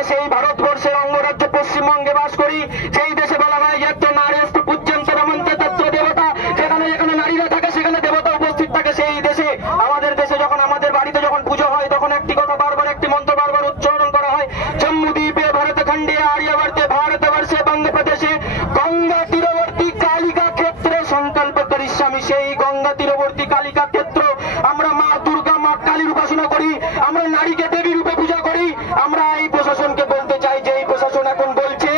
আমরা সেই ভারতবর্ষের অঙ্গরাজ্য পশ্চিমবঙ্গে বাস করি, সেই দেশে বলা হয় যে নারীস্ত পূজ্যন্ত রমন্তে তত্ত্ব দেবতা, যেখানে যেখানে নারীরা থাকে সেখানে দেবতা উপস্থিত থাকে। সেই দেশে আমাদের দেশে যখন আমাদের বাড়িতে যখন পুজো হয় তখন একটি কথা বারবার, একটি মন্ত্র বারবার উচ্চারণ করা হয়, জম্মুদ্বীপে ভারতখণ্ডে আর্যবর্তে ভারতবর্ষে বঙ্গপ্রদেশে গঙ্গা তীরবর্তী কালিকা ক্ষেত্রে সংকল্প করিষ্যামি। সেই গঙ্গা তীরবর্তী কালিকা ক্ষেত্র আমরা মা দুর্গা, মা কালীর উপাসনা করি, আমরা নারীকে দেবী রূপে পূজা করি। আমরা এই প্রশাসনকে বলতে চাই যে এই প্রশাসন এখন বলছে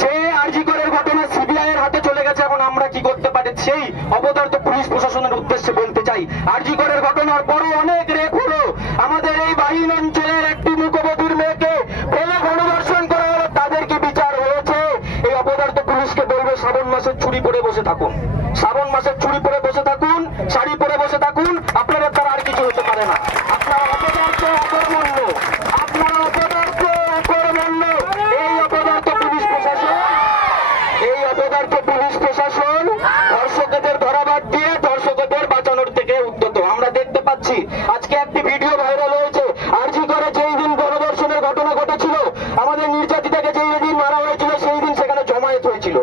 যে আরজি করের ঘটনা সিবিআই এর হাতে চলে গেছে, এখন আমরা কি করতে পারি সেই অপদার্থ পুলিশ প্রশাসনের উদ্দেশ্যে বলতে চাই। আরজি করের ঘটনার পরও অনেক রেপ হলো, আমাদের এই বাহিনী অঞ্চলের একটি মুখবধির মেয়েকে ফেলে গণধর্ষণ করা হলো, তাদের কি বিচার হয়েছে? এই অপদার্থ পুলিশকে বলবে শ্রাবণ মাসের চুরি পরে বসে থাকুন, শ্রাবণ মাসের চুরি পরে বসে থাকুন, শাড়ি পরে বসে থাকুন, আপনাদের দ্বারা আর কিছু হতে পারে না। আপনারা অপদার্থ অকর্মণ্য, আপনারা অপদার্থ অকর্মণ্য। এই অপদার্থ পুলিশ প্রশাসন, এই অপদার্থ পুলিশ প্রশাসন ধর্ষকদের ধরা বাদ দিয়ে ধর্ষকদের বাঁচানোর থেকে উদ্যত। আমরা দেখতে পাচ্ছি আজকে একটি ভিডিও ভাইরাল হয়েছে, আরজি করে যেই দিন গণধর্ষণের ঘটনা ঘটেছিল, আমাদের নির্যাতিতাকে যেই দিন মারা হয়েছিল সেই দিন সেখানে জমায়েত হয়েছিল,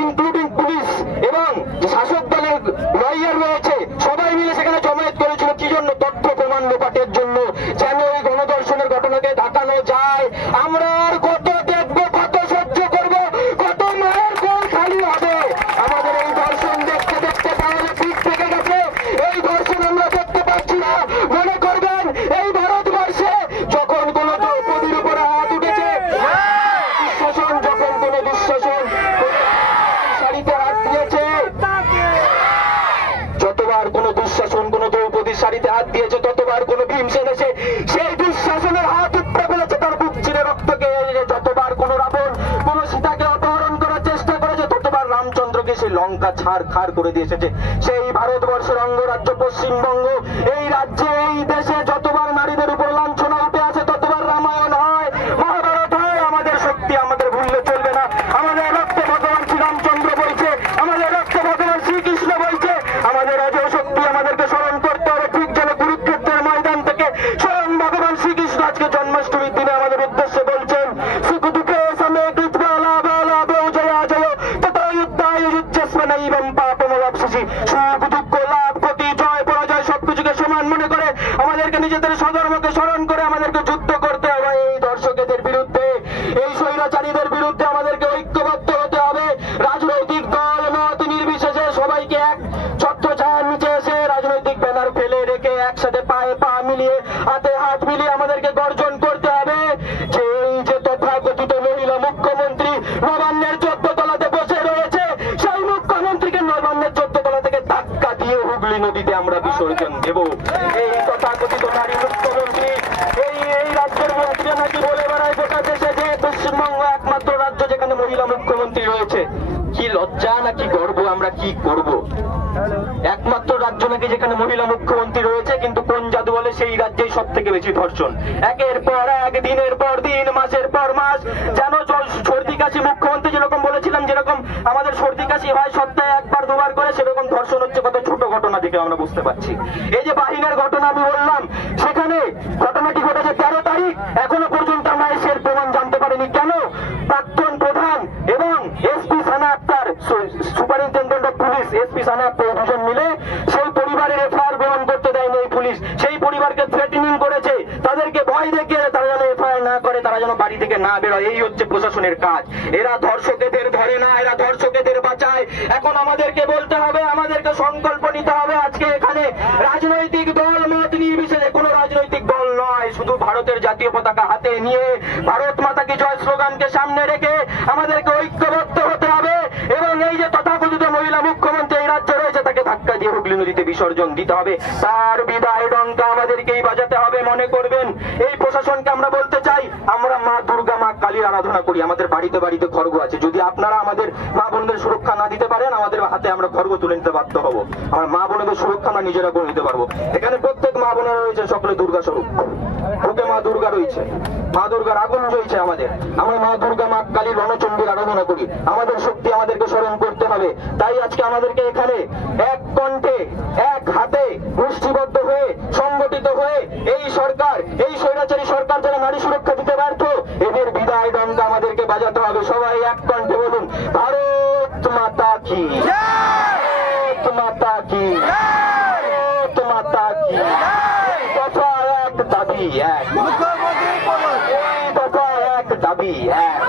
ইনক্লুডিং পুলিশ এবং শাসক দলের লয়ার রয়েছে, সবাই মিলে সেখানে জমায়েত করেছিল। কি জন্য? তথ্য প্রমাণ লোপাটের জন্য, যেন এই গণধর্ষণের ঘটনাকে ঢাকানো যায়। আমরা আর কত দেখবো, কত সহ্য করবো, কত মায়ের কোল খালি হবে? আমাদের এই ধর্ষণ দেখতে দেখতে তাহলে পিঠ থেকে গেছে, এই ধর্ষণ আমরা দেখতে পাচ্ছি না। মনে করবেন এই ভারতবর্ষে যখন কোন দ্রৌপদীর উপরে হাত উঠেছে, দুঃশাসন যখন কোন দুঃশাসন শাড়িতে হাত দিয়েছে, যতবার কোন দুঃশাসন কোন দ্রৌপদীর শাড়িতে হাত দিয়েছে, ততবার কোন ভীমসেন এসে সেই দুঃশাসনের হাত উপড়ে ফেলেছে, তার বুক চিরে রক্ত গেছে। যতবার কোন রাবণ কোন সীতাকে অপহরণ করার চেষ্টা করেছে, ততবার রামচন্দ্রকে সেই লঙ্কা ছাড় খাড় করে দিয়ে এসেছে। সেই ভারতবর্ষের অঙ্গরাজ্য পশ্চিমবঙ্গ, এই রাজ্যে এই দেশে যতবার নারীদের উপর লাঞ্ছনা উঠে আসে, ততবার রামায়ণ হয়, মহাভারত হয়। আমাদের শক্তি আমাদের ভুললে চলবে না। আমাদের রক্তে ভগবান শ্রীরামচন্দ্র বলছে, আমাদের রক্তে ভগবান শ্রীকৃষ্ণ বলছে, আমাদের অজয় শক্তি আমাদেরকে স্মরণ করতে হবে। ঠিক যেন কুরুক্ষেত্রের ময়দান থেকে স্বয়ং ভগবান শ্রীকৃষ্ণ আজকে জন্মাষ্টমীর দিনে আমাদের উদ্দেশ্যে বলছেন, সুখ দুঃখে সমে কৃত্বা লাভ লাভ জয়া জয় তথা যুদ্ধায় যুজ্জস্ব নৈবম পাপমবাপ্সিসি। সুখ দুঃখ লাভ ক্ষতি জয় পরাজয় সবকিছুকে সমান মনে করে আমাদেরকে নিজেদের স্বধর্মকে স্মরণ করে আমাদেরকে যুদ্ধ করতে হবে। এই দর্শকদের বিরুদ্ধে, এই স্বৈরাচারীদের বিরুদ্ধে আমাদেরকে ঐক্যবদ্ধ হতে হবে। রাজনৈতিক দল মত নির্বিশেষে সবাইকে এক ছত্রছায়ার নিচে এসে রাজনৈতিক ব্যানার ফেলে রেখে একসাথে পায়ে পা মিলিয়ে হাতে হাত মিলিয়ে আমাদেরকে গর্জন করতে হবে যে এই যে তথাকথিত মহিলা মুখ্যমন্ত্রী নবান্নের 14 তলাতে বসে রয়েছে, সেই মুখ্যমন্ত্রীকে নবান্নের 14 তলা থেকে ধাক্কা দিয়ে হুগলি নদীতে আমরা বিসর্জন দেব। এই তথাকথিত নারী মুখ্যমন্ত্রী এই রাজ্যের মন্ত্রী নাকি বলে বেড়ায় গোটা দেশে যে পশ্চিমবঙ্গ একমাত্র রাজ্য যেখানে মহিলা মুখ্যমন্ত্রী রয়েছে। কি লজ্জা নাকি গর্ব, আমরা কি করব? একমাত্র রাজ্য নাকি যেখানে মহিলা মুখ্যমন্ত্রী রয়েছে, কিন্তু কোন জাদু বলে সেই রাজ্যেই সব থেকে বেশি ধর্ষণ। একের পর এক, দিনের পর দিন, মাসের পর মাস, যেন সর্দি কাশি মুখ্যমন্ত্রী যেরকম বলেছিলাম, যেরকম আমাদের সর্দি কাশি হয় সপ্তাহে একবার দুবার করে, সেরকম ধর্ষণ হচ্ছে কত ছোট ঘটনা থেকে আমরা বুঝতে পারছি। এই যে বাহিনীর ঘটনা আমি বললাম, সেখানে ঘটনাটি ঘটেছে 13 তারিখ, এখনো পর্যন্ত আমরা এর প্রমাণ জানতে পারিনি। কেন? প্রাক্তন প্রধান এবং SP Sana Akhtar, superintendent of police SP Sana Akhtar দুজন মিলে সেই পরিবারের এফআইআর গ্রহণ করতে দেয়নি এই পুলিশ। সেই পরিবারকে থ্রেটেনিং করেছে, তাদেরকে ভয় দেখিয়ে তারা যেন এফআইআর না করে, তারা যেন বাড়ি থেকে না বেরোয়। এই হচ্ছে প্রশাসনের কাজ। এরা ধর্ষকেদের ধরে না, এরা ধর্ষকেদের বাঁচায়। এখন আমাদেরকে বলতে হবে, আমাদেরকে সংকল্প নিতে হবে। আজকে এখানে রাজনৈতিক দল মত নির্বিশেষে, কোন রাজনৈতিক দল নয়, শুধু ভারতের জাতীয় পতাকা হাতে নিয়ে ভারত মাতা কি জয় স্লোগানকে সামনে রেখে আমাদেরকে ঐক্যবদ্ধ হতে হবে। এবং এই যে তথাকথিত মহিলা মুখ্যমন্ত্রী এই রাজ্যে রয়েছে, তাকে ধাক্কা দিয়ে হুগলি নদীতে বিসর্জন দিতে হবে। তার বিদায় ডঙ্কা আমাদেরকেই বাজাতে হবে। মনে করবেন, এই প্রশাসনকে আমরা বলতে চাই, আমরা মা দুর্গা, মা কালীর আরাধনা করি, আমাদের বাড়িতে বাড়িতে খড়গ আছে। যদি আপনারা আমাদের মা বোনদের সুরক্ষা না দিতে পারেন, আমাদের হাতে আমরা খড়গ তুলে নিতে বাধ্য হব। আমার মা বোনদের সুরক্ষা আমরা নিজেরা করে নিতে পারবো। এখানে প্রত্যেক মা বোনেরা রয়েছে সকলে দুর্গা স্বরূপ, বুকে মা দুর্গা রয়েছে, মা দুর্গার আগুন জ্বলছে আমাদের। আমরা মা দুর্গা, মা কালীর রণচণ্ডীর আরাধনা করি। আমাদের শক্তি আমাদেরকে স্মরণ করতে হবে। তাই আজকে আমাদেরকে এখানে এক কণ্ঠে, এক হাতে গোষ্ঠীবদ্ধ হয়ে, সংগঠিত হয়ে এই সরকার, এই স্বৈরাচারী সরকার যারা নারী সুরক্ষা দিতে ব্যর্থ, এদের বিদায় দাবি এক, এই দফা এক দাবি এক।